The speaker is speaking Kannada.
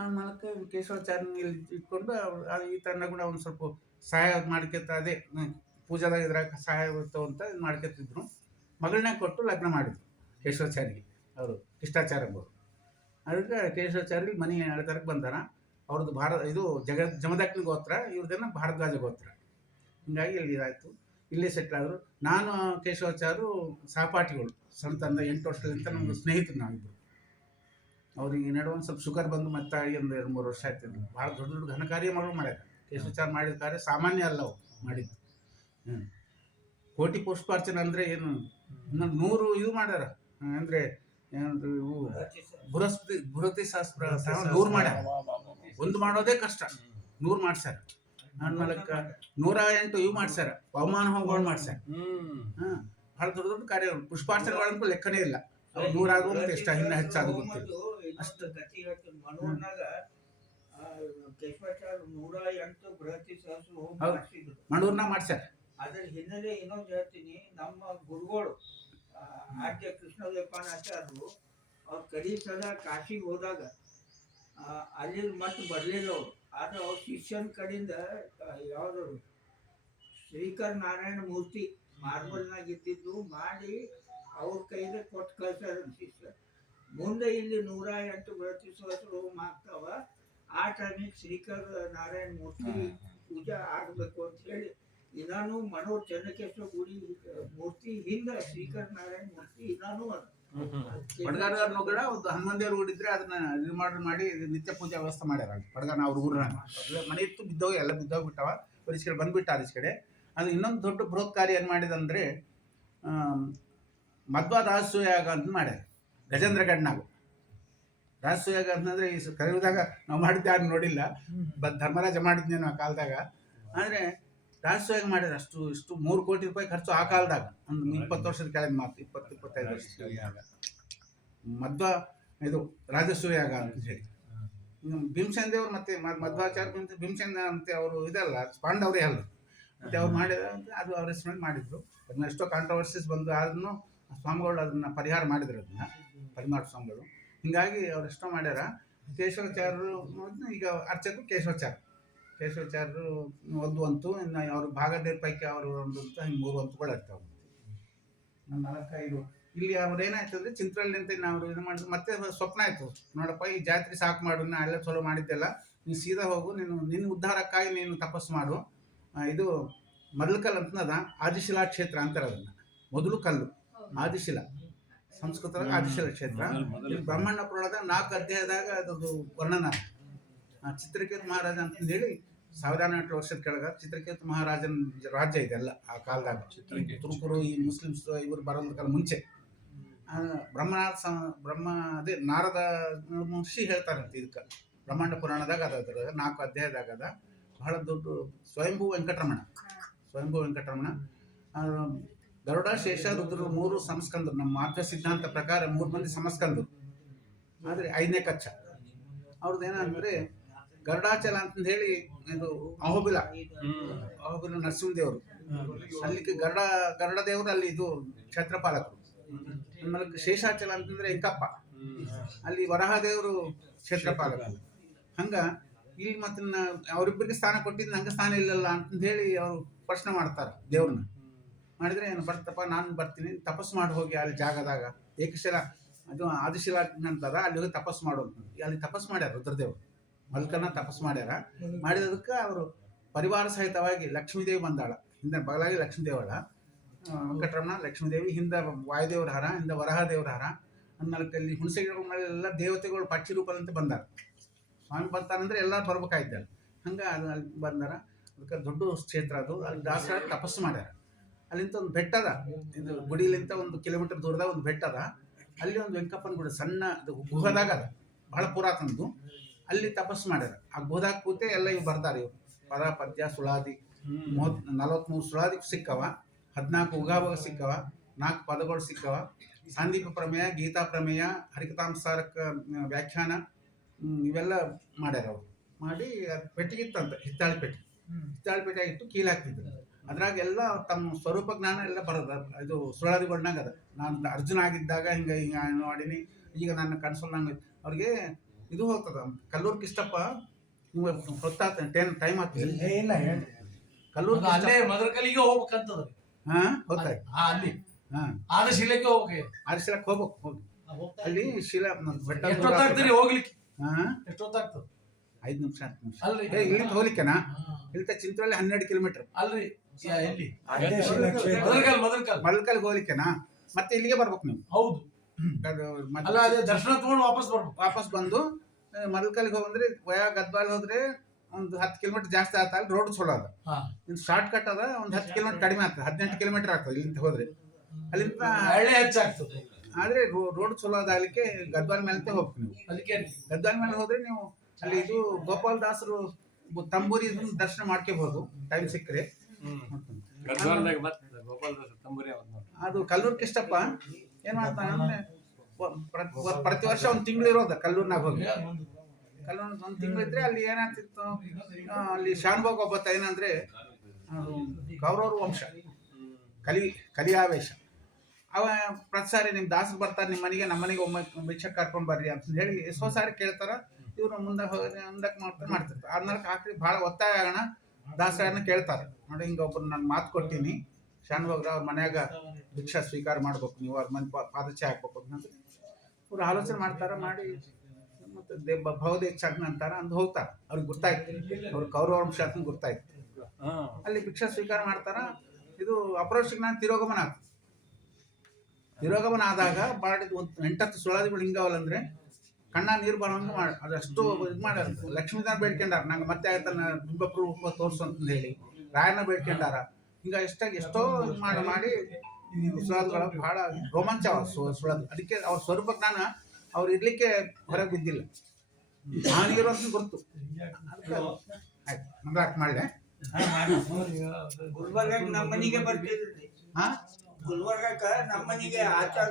ಆ ಮೂಲಕ ಕೇಶವಾಚಾರ್ಯ ಇಲ್ಲಿ ಇಟ್ಕೊಂಡು ಈ ತಂಡ ಕೂಡ ಒಂದು ಸ್ವಲ್ಪ ಸಹಾಯ ಮಾಡ್ಕೊತ ಅದೇ ಪೂಜಾದಾಗ ಇದ್ರಾಗ ಸಹಾಯ ಇರ್ತಾವ ಅಂತ ಮಾಡ್ಕೊತಿದ್ರು. ಮಗಳನ್ನ ಕೊಟ್ಟು ಲಗ್ನ ಮಾಡಿದ್ರು ಕೇಶವಾಚಾರ್ಯಗೆ ಅವರು ಅವರು ಅದಕ್ಕೆ ಕೇಶವಾಚಾರ್ಯ ಮನೆ ಎಳ್ತಾರಕ್ಕೆ ಬಂದಾರ. ಅವ್ರದ್ದು ಭಾರತ, ಇದು ಜಗ ಜಮದಕ್ಕಿನ ಗೋತ್ರ ಇವ್ರದೇನ ಭಾರದ್ವಾಜ ಗೋತ್ರ. ಹಿಂಗಾಗಿ ಇಲ್ಲಿ ಇದಾಯಿತು. ಇಲ್ಲೇ ಸೆಟ್ಲ್ ಆದರು. ನಾನು ಕೇಶವಾಚಾರ್ಯರು ಸಹಪಾಠಿಗಳು, ಸಣ್ಣ ತಂದ, ಎಂಟು ವರ್ಷದಿಂದ ನಮ್ಗೆ ಸ್ನೇಹಿತರು ನಾವಿಬ್ಬರು ಅವ್ರಿಗೆ ನಡುವೆ ಒಂದು ಸ್ವಲ್ಪ ಶುಗರ್ ಬಂದು ಮತ್ತೆ ಒಂದು ಎರಡು ಮೂರು ವರ್ಷ ಆಯ್ತು ಭಾಳ ದೊಡ್ಡ ದೊಡ್ಡ ಘನ ಕಾರ್ಯಗಳು ಮಾಡ್ಯಾರ. ಕೇಶವಾಚಾರ್ಯ ಮಾಡಿದ ಕಾರ್ಯ ಸಾಮಾನ್ಯ ಅಲ್ಲ ಅವು ಮಾಡಿದ್ದು. ಹ್ಞೂ ಕೋಟಿ ಪುಷ್ಪಾರ್ಚನೆ ಅಂದರೆ ಏನು? ಇನ್ನೊಂದು ನೂರು ಇದು ಮಾಡ್ಯಾರ. ಅಂದರೆ ಏನಂದ್ರೆ ಇವು? ಬುರಸ್ತಿ ಬುರತಿ ಶಾಸ್ತ್ರ ನೂರು ಮಾಡ್ಯಾರ. ಒಂದು ಮಾಡೋದೇ ಕಷ್ಟ. ನೂರು ಮಾಡ್ಸ್ಯಾರ. ಆಮೇಲಕ್ಕ ನೂರ ಎಂಟು ಇವು ಮಾಡ್ಸ್ಯಾರ. ಅವಮಾನ ಹೋಮಗಳು ಮಾಡ್ಸ್ಯಾರ. ಹಾಂ. ಭಾಳ ದೊಡ್ಡ ದೊಡ್ಡ ಕಾರ್ಯಗಳು. ಪುಷ್ಪಾರ್ಚನೆಗಳಂತೂ ಲೆಕ್ಕನೇ ಇಲ್ಲ. ಅವ್ರು ನೂರಾಗು ಮತ್ತೆ ಎಷ್ಟ ಇನ್ನ ಹೆಚ್ಚಾಗ ಗೊತ್ತಿಲ್ಲ. ಅಷ್ಟು ಗತಿ ಇರತ್ತೆ. ಮನೋರ್ನಾಗ ಕೇಶವಾಚಾರ್ಯ ನೂರ ಎಂಟು ಬೃಹತಿ ಸಹಸ್ರ ಹೋಗಿ ಹೌದು. ಮಾಡಿಸಿದ್ರು. ಮಣೂರ್ನಾಗ ಮಾಡ್ಸ್ಯಾರ. ಅದ್ರ ಹಿನ್ನೆಲೆ ಇನ್ನೊಂದು ಹೇಳ್ತೀನಿ ನಮ್ಮ ಗುರುಗಳು ಆ, ಆದ್ಯ ಕೃಷ್ಣದೇವಾಚಾರ್ಯರು ಅವ್ರ ಕಡಿ ಸಲ ಕಾಶಿಗೆ ಹೋದಾಗ ಆ, ಅಲ್ಲಿ ಮತ್ತೆ ಬರಲಿಲ್ಲ ಅವರು. ಆದ್ರೆ ಅವ್ರ ಶಿಷ್ಯನ ಕಡೆಯಿಂದ ಯಾವ್ದು ಶ್ರೀಕರ್ ನಾರಾಯಣ ಮೂರ್ತಿ ಮಾರ್ಬಲ್ನಾಗ ಇದ್ದಿದ್ದು ಮಾಡಿ ಅವ್ರ ಕೈಗೆ ಕೊಟ್ಟು ಕಳ್ಸ್ಯಾರ ಶಿಷ್ಯ ಮುಂದೆ ಇಲ್ಲಿ ನೂರ ಎಂಟು ಬೃಹತಿ ಮಾಡ್ತಾವ ಆ ಟೈಮಿಗೆ ಶ್ರೀಕರ್ ನಾರಾಯಣ ಮೂರ್ತಿ ಪೂಜಾ ಆಗಬೇಕು ಅಂತ ಹೇಳಿ ಇನ್ನಾನು ಮನೋರ್ ಚನ್ನಕೇಶ್ವರ ಗುಡಿ ಮೂರ್ತಿ ಹಿಂದ ಶ್ರೀಕರ್ ನಾರಾಯಣ ಮೂರ್ತಿ ಇನ್ನಾನು ಅದು. ಬಡಗಾರನು ಕೂಡ ಒಂದು ಹನುಮಂತ ದೇವ್ರು ಊರಿದ್ರೆ ಅದನ್ನ ಇದು ಮಾಡಿ ಮಾಡಿ ನಿತ್ಯ ಪೂಜಾ ವ್ಯವಸ್ಥೆ ಮಾಡ್ಯಾರ ಬಡಗಾನ ಅವ್ರ ಊರ ಅಲ್ಲೇ ಮನೆ ಇತ್ತು ಬಿದ್ದೋಗಿ ಎಲ್ಲ ಬಿದ್ದೋಗ್ಬಿಟ್ಟವ. ಬರೀ ಕಡೆ ಬಂದ್ಬಿಟ್ಟ ಕಡೆ. ಅದು ಇನ್ನೊಂದು ದೊಡ್ಡ ಬೃಹತ್ ಕಾರ್ಯ ಏನು ಮಾಡಿದಂದ್ರೆ ಮಧ್ವ ರಾಜಸೂಯಾಗ ಅಂತ ಮಾಡ್ಯಾರ. ಗಜೇಂದ್ರಗಢನಾಗ ರಾಜಸೂಯಾಗ ಅಂತಂದ್ರೆ ಈ ಕರೆಯುವುದಾಗ ನಾವು ಮಾಡಿದ್ದೆ ಯಾರು ನೋಡಿಲ್ಲ, ಬ ಧರ್ಮರಾಜ ಮಾಡಿದ್ನೇನು ಆ ಕಾಲದಾಗ. ಆದರೆ ರಾಜಸೂಯಾಗ ಮಾಡಿದ್ರೆ ಅಷ್ಟು, ಇಷ್ಟು ಮೂರು ಕೋಟಿ ರೂಪಾಯಿ ಖರ್ಚು ಆ ಕಾಲದಾಗ. ಒಂದು ಇಪ್ಪತ್ತು ವರ್ಷದ ಕೆಳಗೆ ಮಾತು, ಇಪ್ಪತ್ತು, ಇಪ್ಪತ್ತೈದು ವರ್ಷದ ಮಧ್ವ, ಇದು ರಾಜಸೂಯಾಗ ಅಂತ ಹೇಳಿ. ಭೀಮಸೇನ್ ದೇವ್ರು ಮತ್ತೆ ಮಧ್ವಾಚಾರ ಭೀಮಸೇನ ಅಂತ ಅವರು ಇದಲ್ಲ, ಪಾಂಡವರೇ ಅಲ್ಲ. ಮತ್ತೆ ಅವ್ರು ಮಾಡಿದ ಅದು ಅವ್ರ ಹೆಸರು ಮಾಡಿದ್ರು. ಅದನ್ನ ಎಷ್ಟೋ ಕಾಂಟ್ರವರ್ಸಿಸ್ ಬಂದು ಆದ್ರೂ ಸ್ವಾಮಿಗಳು ಅದನ್ನ ಪರಿಹಾರ ಮಾಡಿದ್ರು ಅದನ್ನ. ಪರಿಮಾರ ಸ್ವಾಮಿಗಳು. ಹಿಂಗಾಗಿ ಅವ್ರು ಎಷ್ಟೋ ಮಾಡ್ಯಾರ. ಕೇಶವಾಚಾರ್ಯರು ಈಗ ಅರ್ಚಕರು ಕೇಶವಾಚಾರ್ಯ ಕೇಶವಾಚಾರ್ಯರು ಒಂದು ಅಂತು ಇನ್ನು ಅವ್ರ ಭಾಗದ ಪೈಕಿ ಅವರು ಒಂದು ಅಂತ ಹಿಂಗೆ ಮೂರು ಅಂತುಗಳು ಇರ್ತಾವೆ. ನಾಲ್ಕೈದು ಇಲ್ಲಿ ಅವ್ರು ಏನಾಯ್ತು ಅಂದ್ರೆ ಚಿಂತ್ರಳ್ಳಿ ಅಂತ ನಾವು ಇದು ಮಾಡಿದ್ರು. ಮತ್ತೆ ಸ್ವಪ್ನ ಆಯ್ತು. ನೋಡಪ್ಪ, ಈ ಜಾತ್ರೆ ಸಾಕು ಮಾಡು, ನಾ ಎಲ್ಲ ಚಲೋ ಮಾಡಿದ್ದೆಲ್ಲ. ನೀನು ಸೀದಾ ಹೋಗು, ನೀನು ನಿನ್ನ ಉದ್ಧಾರಕ್ಕಾಗಿ ನೀನು ತಪಸ್ಸು ಮಾಡು. ಇದು ಮೊದಲು ಕಲ್ಲು ಅದ. ಆದಿಶಿಲಾ ಕ್ಷೇತ್ರ ಅಂತಾರೆ ಅದನ್ನ. ಮೊದಲು ಕಲ್ಲು, ಆದಿಶಿಲಾ. ಸಂಸ್ಕೃತದಾಗ ಆದಿಶಲ ಕ್ಷೇತ್ರ. ಬ್ರಹ್ಮಣ್ಣ ಪುರಾಣದ ನಾಲ್ಕು ಅಧ್ಯಾಯದಾಗ ಅದೊಂದು ವರ್ಣನ. ಆ, ಚಿತ್ರಕೇತು ಮಹಾರಾಜ ಅಂತ ಹೇಳಿ ಸಾವಿರಾರು ಎಂಟು ವರ್ಷದ ಕೆಳಗ ಚಿತ್ರಕೇತು ಮಹಾರಾಜನ ರಾಜ್ಯ ಇದೆಲ್ಲ ಆ ಕಾಲದಾಗ. ತುರುಕುರು ಈ ಮುಸ್ಲಿಮ್ಸ್ ಇವರು ಬರೋದಕ್ಕೆಲ್ಲ ಮುಂಚೆ. ಆ, ಬ್ರಹ್ಮನಾಥ ಬ್ರಹ್ಮ ಅದೇ ನಾರದ ಮಹರ್ಷಿ ಹೇಳ್ತಾರಂತೆ ಇದಕ್ಕೆ. ಬ್ರಹ್ಮಾಂಡ ಪುರಾಣದಾಗ ಅದ ಅದರ ನಾಲ್ಕು ಅಧ್ಯಾಯದಾಗ ಅದ. ಬಹಳ ದೊಡ್ಡ ಸ್ವಯಂಭೂ ವೆಂಕಟರಮಣ. ಸ್ವಯಂಭೂ ವೆಂಕಟರಮಣ. ಆ, ಗರುಡ ಶೇಷ ರುದ್ರರು ಮೂರು ಸಂಸ್ಕಂದರು. ನಮ್ಮ ಮಾರ್ಗ ಸಿದ್ಧಾಂತ ಪ್ರಕಾರ ಮೂರು ಮಂದಿ ಸಂಸ್ಕಂದರು. ಆದರೆ ಐದನೇ ಕಚ್ಚ. ಅವ್ರದ್ದು ಏನಂದ್ರೆ ಗರುಡಾಚಲ ಅಂತಂದು ಹೇಳಿ ಇದು ಅಹೋಬಿಲ. ಅಹೋಬಿಲ ನರಸಿಂಹದೇವರು. ಅಲ್ಲಿಗೆ ಗರುಡ ಗರುಡ ದೇವರು ಅಲ್ಲಿ ಇದು ಕ್ಷೇತ್ರಪಾಲಕರು. ಆಮೇಲೆ ಶೇಷಾಚಲ ಅಂತಂದ್ರೆ ಇಂಕಪ್ಪ ಅಲ್ಲಿ ವರಹ ದೇವರು ಕ್ಷೇತ್ರಪಾಲಕರು. ಹಂಗ ಇಲ್ಲಿ ಮತ್ತೆ ಅವರಿಬ್ಬರಿಗೆ ಸ್ಥಾನ ಕೊಟ್ಟಿದ್ದು ನಂಗೆ ಸ್ಥಾನ ಇಲ್ಲಲ್ಲ ಅಂತಂದು ಹೇಳಿ ಅವರು ಪ್ರಶ್ನೆ ಮಾಡ್ತಾರೆ ದೇವ್ರನ್ನ. ಮಾಡಿದ್ರೆ ಏನು ಬರ್ತಪ್ಪ, ನಾನು ಬರ್ತೀನಿ. ತಪಸ್ಸು ಮಾಡಿ ಹೋಗಿ ಅಲ್ಲಿ ಜಾಗದಾಗ. ಏಕಶಿಲ, ಅದು ಆದಿಶಿಲಾ ಅಂತದ ಅಲ್ಲಿ ಹೋಗಿ ತಪಸ್ಸು ಮಾಡೋದು ಅಲ್ಲಿ ತಪಸ್ಸು ಮಾಡ್ಯಾರ ರುದ್ರದೇವರು ಮಲ್ಕನ ತಪಸ್ಸು ಮಾಡ್ಯಾರ. ಮಾಡಿದದಕ್ಕೆ ಅವರು ಪರಿವಾರ ಸಹಿತವಾಗಿ ಲಕ್ಷ್ಮೀದೇವಿ ಬಂದಾಳ. ಹಿಂದೆ ಬಗಲಾಗಿ ಲಕ್ಷ್ಮೀದೇವಳ. ವೆಂಕಟರಮಣ, ಲಕ್ಷ್ಮೀದೇವಿ, ಹಿಂದೆ ವಾಯುದೇವ್ರ ಹರ, ಹಿಂದೆ ವರಹ ದೇವ್ರ ಹರ. ಅಲ್ಲಿ ಹುಣಸೆ ಗಿಡಗಳೆಲ್ಲ ದೇವತೆಗಳು ಪಕ್ಷಿ ರೂಪದಂತೆ ಬಂದಾರ. ಸ್ವಾಮಿ ಬರ್ತಾನಂದ್ರೆ ಎಲ್ಲ ಬರ್ಬೇಕಾಯ್ತಲ್ಲ ಹಂಗೆ ಅಲ್ಲಿ ಬಂದಾರ. ಅದಕ್ಕೆ ದೊಡ್ಡ ಕ್ಷೇತ್ರ ಅದು. ಅಲ್ಲಿ ದಾಸರ ತಪಸ್ಸು ಮಾಡ್ಯಾರ. ಅಲ್ಲಿಂದ ಒಂದು ಬೆಟ್ಟ ಅದ. ಇದು ಗುಡಿಲಿಂತ ಒಂದು ಕಿಲೋಮೀಟರ್ ದೂರದಾಗ ಒಂದು ಬೆಟ್ಟ ಅದ. ಅಲ್ಲಿ ಒಂದು ವೆಂಕಪ್ಪನ ಗುಡಿ ಸಣ್ಣ ಅದು ಗುಹದಾಗ ಅದ. ಬಹಳ ಪುರಾತನದು ಅಲ್ಲಿ ತಪಸ್ ಮಾಡ್ಯಾರ. ಆ ಗುಹದಾಗ ಕೂತೆ ಎಲ್ಲ ಇವು ಬರ್ತಾರೆ ಇವು ಪದ ಪದ್ಯ ಸುಳಾದಿ. ಮೂವತ್ ನಲವತ್ಮೂರು ಸುಳಾದಿ ಸಿಕ್ಕವ. ಹದಿನಾಲ್ಕು ಉಗಾಭೋಗ ಸಿಕ್ಕವ. ನಾಲ್ಕು ಪದಗಳು ಸಿಕ್ಕವ. ಸಾಂದೀಪ ಪ್ರಮೇಯ ಗೀತಾ ಪ್ರಮೇಯ ಹರಿಕತಾಂಸಾರಕ ವ್ಯಾಖ್ಯಾನ ಇವೆಲ್ಲ ಮಾಡ್ಯಾರ ಅವರು. ಮಾಡಿ ಅದು ಪೆಟ್ಟಿಗೆ ಇತ್ತಂತ ಹಿತ್ತಾಳಿ ಪೆಟ್ಟಿ. ಹಿತ್ತಾಳಿ ಪೆಟ್ಟಿ ಆಗಿತ್ತು ಕೀಲ್ ಹಾಕ್ತಿದ್ರು ಅದ್ರಾಗ ಎಲ್ಲ ತಮ್ಮ ಸ್ವರೂಪ ಜ್ಞಾನ ಎಲ್ಲ ಬರೋದ ಇದು ಸುಳಾದಿಗಳ್ನಾಗ ಅದ. ನಾನು ಅರ್ಜುನ ಆಗಿದ್ದಾಗ ಹಿಂಗ ಹಿಂಗ ನೋಡಿನಿ ಈಗ ನನ್ನ ಕನ್ಸಲ್ ನಂಗೆ ಅವ್ರಿಗೆ ಇದು ಹೋಗ್ತದ. ಕಲ್ಲೂರ್ ಕಿಷ್ಟಪ್ಪ ಹೊತ್ತಾತ ಟೈಮ್ ಟೈಮ್ ಆಗ್ತದೆ ಇಲ್ಲ ಹೇಳಿ. ಕಲ್ಲೂರ್ ಅಲ್ಲೇ ಮದರಕಲ್ಲಿಗೆ ಹೋಗ್ಬೇಕಂತದ. ಹಾ ಹೋಗ್ತಾರೆ ಹಾ ಅಲ್ಲಿ. ಹಾ. ಆದ ಶಿಲೆಗೆ ಹೋಗ್ಬೇಕು. ಶಿಲಕ್ಕೆ ಹೋಗ್ಬೇಕು ಹೋಗಿ ಅಲ್ಲಿ ಶಿಲಾ ಬೆಟ್ಟ ಎಷ್ಟೊತ್ತಾಗ್ತದೆ ಹೋಗ್ಲಿಕ್ಕೆ? ಹಾ? ಎಷ್ಟೊತ್ತಾಗ್ತದೆ ಐದು ನಿಮಿಷ ಹತ್ತು ನಿಮಿಷ. ಅಲ್ರಿ. ಇಲ್ಲಿಂದ ಹೋಗ್ಲಿಕ್ಕೆನಾ. ಇಲ್ಲಿಂದ ಚಿಂತ್ರಳ್ಳಿ ಹನ್ನೆರಡು ಕಿಲೋಮೀಟರ್. ಅಲ್ರಿ. ಎಲ್ಲಿ? ಮಲ್ಕಲ್ಗೆ ಹೋಗ್ಲಿಕ್ಕೆನಾ ಮತ್ತೆ ಇಲ್ಲಿಗೆ ಬರ್ಬೇಕು ನೀವು. ಹೌದು. ಅಲ್ಲ ಅದೇ ದರ್ಶನ ತಗೊಂಡು ವಾಪಸ್ ಬರ್ಬೇಕು. ವಾಪಸ್ ಬಂದು ಮಲ್ಕಲ್ಗೆ ಹೋಗಂದ್ರೆ ವಯಾ ಗದ್ವಾಲ್ ಹೋದ್ರೆ ಒಂದು ಹತ್ತು ಕಿಲೋಮೀಟರ್ ಜಾಸ್ತಿ ಆತ ಅಲ್ಲಿ ರೋಡ್ ಚಲೋ ಅದ. ಹಾ. ಇನ್ನು ಶಾರ್ಟ್ ಕಟ್ ಅದ ಒಂದು ಹತ್ತು ಕಿಲೋಮೀಟರ್ ಕಡಿಮೆ ಆಗ್ತದೆ. ಹದಿನೆಂಟು ಕಿಲೋಮೀಟರ್ ಆಗ್ತದೆ ಇಲ್ಲಿಂದ ಹೋದ್ರೆ. ಅಲ್ಲಿಂದ ಹೆಚ್ಚಾಗ್ತದೆ. ಆದ್ರೆ ರೋಡ್ ಚಲೋ ಅದಾಗಲಿಕ್ಕೆ ಗದ್ವಾಲ್ ಮೇಲೆ ಹೋಗ್ತೀವಿ ನೀವು. ಅದಕ್ಕೆ ಗದ್ವಾಲ್ ಮೇಲೆ ಹೋದ್ರೆ ನೀವು ಅಲ್ಲಿ ಇದು ಗೋಪಾಲ್ ದಾಸರು ತಂಬೂರಿ ದರ್ಶನ ಮಾಡ್ಕೋಬಹುದು ಟೈಮ್ ಸಿಕ್ಕರೆ. ಅದು ಕಲ್ಲೂರ್ ಕಿಷ್ಟಪ್ಪ ಏನ್ ಮಾಡ್ತಾನೆ ಪ್ರತಿ ವರ್ಷ ಒಂದ್ ತಿಂಗಳು ಇರೋದ ಕಲ್ಲೂರ್ನಾಗ ಹೋಗಿ. ಕಲ್ಲೂರ್ ಒಂದ್ ತಿಂಗಳು ಇದ್ರೆ ಅಲ್ಲಿ ಏನಾಗ್ತಿತ್ತು? ಅಲ್ಲಿ ಶಾನ್ಭೋಗ್ ಒಬ್ಬತ್ತ ಏನಂದ್ರೆ ಕೌರವ್ರ ವಂಶ, ಕಲಿ ಕಲಿ ಆವೇಶ. ಅವ ಪ್ರತಿ ಸಾರಿ ನಿಮ್ ದಾಸರು ಬರ್ತಾರೆ ನಿಮ್ಮ ಮನೆಗೆ ನಮ್ಮ ಮನೆಗೆ ಒಮ್ಮೆ ಭಿಕ್ಷಕ್ ಕರ್ಕೊಂಡ್ ಬರ್ರಿ ಅಂತ ಹೇಳಿ ಎಷ್ಟೋ ಸಾರಿ ಕೇಳ್ತಾರ, ಇವ್ರು ಮುಂದೆ ಹೋಗಿ, ಮುಂದಕ್ಕೆ ಮಾಡ್ತಾರೆ, ಮಾಡ್ತಿರ್ತಾರೆ. ಅದನ್ನ ಹಾಕಿ ಭಾಳ ಒತ್ತಾಯ ಆಗೋಣ. ದಾಸರನ್ನ ಕೇಳ್ತಾರೆ ನೋಡಿ ಹಿಂಗ ಒಬ್ರು ನಾನು ಮಾತು ಕೊಡ್ತೀನಿ. ಶಾನ್ಭೋಗ್ರ ಅವ್ರ ಮನ್ಯಾಗ ಭಿಕ್ಷಾ ಸ್ವೀಕಾರ ಮಾಡ್ಬೇಕು ನೀವು ಅವ್ರ ಮನೆ ಪಾದಚೆ ಹಾಕ್ಬೇಕು ಅಂತ ಅವ್ರು ಆಲೋಚನೆ ಮಾಡ್ತಾರ ಮಾಡಿ ಮತ್ತೆ ದೇ ಭವದೇ ಚಗ್ನ ಅಂತಾರ ಅಂದ್ ಹೋಗ್ತಾರ. ಅವ್ರಿಗೆ ಗೊತ್ತಾಯ್ತು ಅವ್ರ ಕೌರವ ವಂಶ ಅಂತ ಗೊತ್ತಾಯ್ತು ಅಲ್ಲಿ ಭಿಕ್ಷಾ ಸ್ವೀಕಾರ ಮಾಡ್ತಾರ ಇದು ಅಪರೋಕ್ಷಕ್ಕೆ ನಾನು ತಿರೋಗಮನ ಆಗ್ತದೆ ತಿರೋಗಮನ ಆದಾಗ ಮಾಡಿದ ಒಂದು ಎಂಟತ್ತು ಸುಳಾದಿಗಳು ಹಿಂಗಾವಲ್ಲ ಅಂದ್ರೆ ಕಣ್ಣ ನೀರು ಬರೋಂಗ ಮಾಡಿ ಅದಷ್ಟು ಇದು ಮಾಡ ಲಕ್ಷ್ಮೀದಾನ ಬೇಡ್ಕೊಂಡಾರ. ನಂಗೆ ಮತ್ತೆ ಆಯ್ತಾನ ಬಿಂಬಪ್ರ ರೂಪ ತೋರ್ಸು ಅಂತ ಹೇಳಿ. ರಾಯನ ಬೇಡ್ಕೊಂಡಾರ. ಹಿಂಗ ಎಷ್ಟಾಗಿ ಎಷ್ಟೋ ಇದು ಮಾಡಿ ಮಾಡಿ ಸುಳಾದಿಗಳು ಬಹಳ ರೋಮಾಂಚ ಅವ ಸು- ಸುಳಾದು ಅದಕ್ಕೆ ಅವ್ರ ಸ್ವರೂಪ ಜ್ಞಾನ ಅವ್ರು ಇರ್ಲಿಕ್ಕೆ ಹೊರಗೆ ಬಿದ್ದಿಲ್ಲ. ನಾನಿರೋ ಅಂತ ಗೊತ್ತು ಆಯ್ತು ಅಂದ್ರೆ ಮಾಡಿದೆ. ಗುಲ್ಬರ್ಗ ನಮ್ಮ ಮನೆಗೆ ಬರ್ತಿದ್ರಿ. ಹಾ ಗುಲ್ಬರ್ಗಕ್ಕ ನಮ್ಮ ಮನೆಗೆ ಆಚಾರ